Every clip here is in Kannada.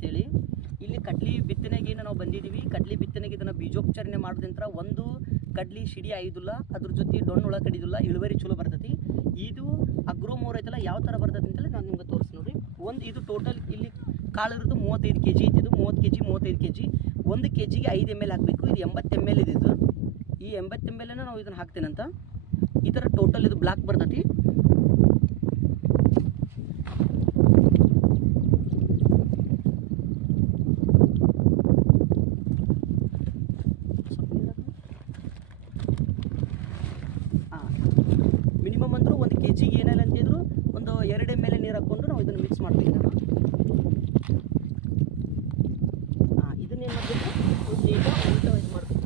ಅಂತೇಳಿ. ಇಲ್ಲಿ ಕಡ್ಲಿ ಬಿತ್ತನೆಗೆ ನಾವು ಬಂದಿದ್ದೀವಿ. ಕಡ್ಲಿ ಬಿತ್ತನೆಗೆ ಇದನ್ನು ಬೀಜೋಪಚಾರಣೆ ಮಾಡೋದಂತ್ರ ಒಂದು ಕಡ್ಲಿ ಸಿಡಿ ಆಯ್ದುಲ್ಲ, ಅದ್ರ ಜೊತೆ ಡೊಣ್ಣು ಒಳ ಕಡಿದಿಲ್ಲ, ಇಳುವರಿ ಚಲೋ ಬರ್ತೈತಿ. ಇದು ಅಗ್ರೋಮೋರ್ ಐತಲ್ಲ ಯಾವ ಥರ ಬರ್ತೈತಿ ಅಂತೇಳಿ ನಾನು ನಿಮ್ಗೆ ತೋರಿಸಿ ನೋಡಿರಿ. ಇದು ಟೋಟಲ್ ಇಲ್ಲಿ ಕಾಳು ಇರೋದು 35 kg ಇದ್ದಿದ್ದು, 30 kg 35 kg. 1 kgಗೆ 5 ml ಹಾಕಬೇಕು. ಇದು 80 ml ಇದ್ದಿದ್ದು. ಈ 80 ml ನಾವು ಇದನ್ನು ಹಾಕ್ತೇನಂತ. ಈ ಥರ ಟೋಟಲ್ ಇದು ಬ್ಲಾಕ್ ಬರ್ತೈತಿ. ಮಿನಿಮಮ್ ಅಂದರೂ 1 kgಗೆ ಏನಿಲ್ಲ ಅಂತಿದ್ರು ಒಂದು 2 ml ನೀರು ಹಾಕ್ಕೊಂಡು ನಾವು ಇದನ್ನು ಮಿಕ್ಸ್ ಮಾಡ್ತೀವಿ. ಇದನ್ನೇನು ಮಾಡಬೇಕು, ಈಗ ಉಲ್ಟಾ ಇದು ಮಾಡಬೇಕು.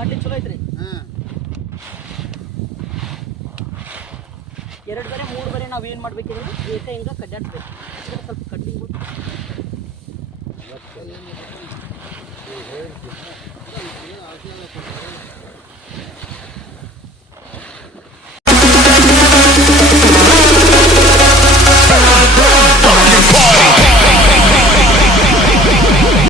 ಕಡ್ಲಿ ಚಲೋ ಐತ್ರಿ. 2 ಬಾರಿ 3 ಬಾರಿ ನಾವು ಏನು ಮಾಡ್ಬೇಕಿದ್ರೆ ಹಿಂಗೆ ಕಡ್ಡಾಡ್ಬೇಕು. ಸ್ವಲ್ಪ ಕಡ್ಲಿ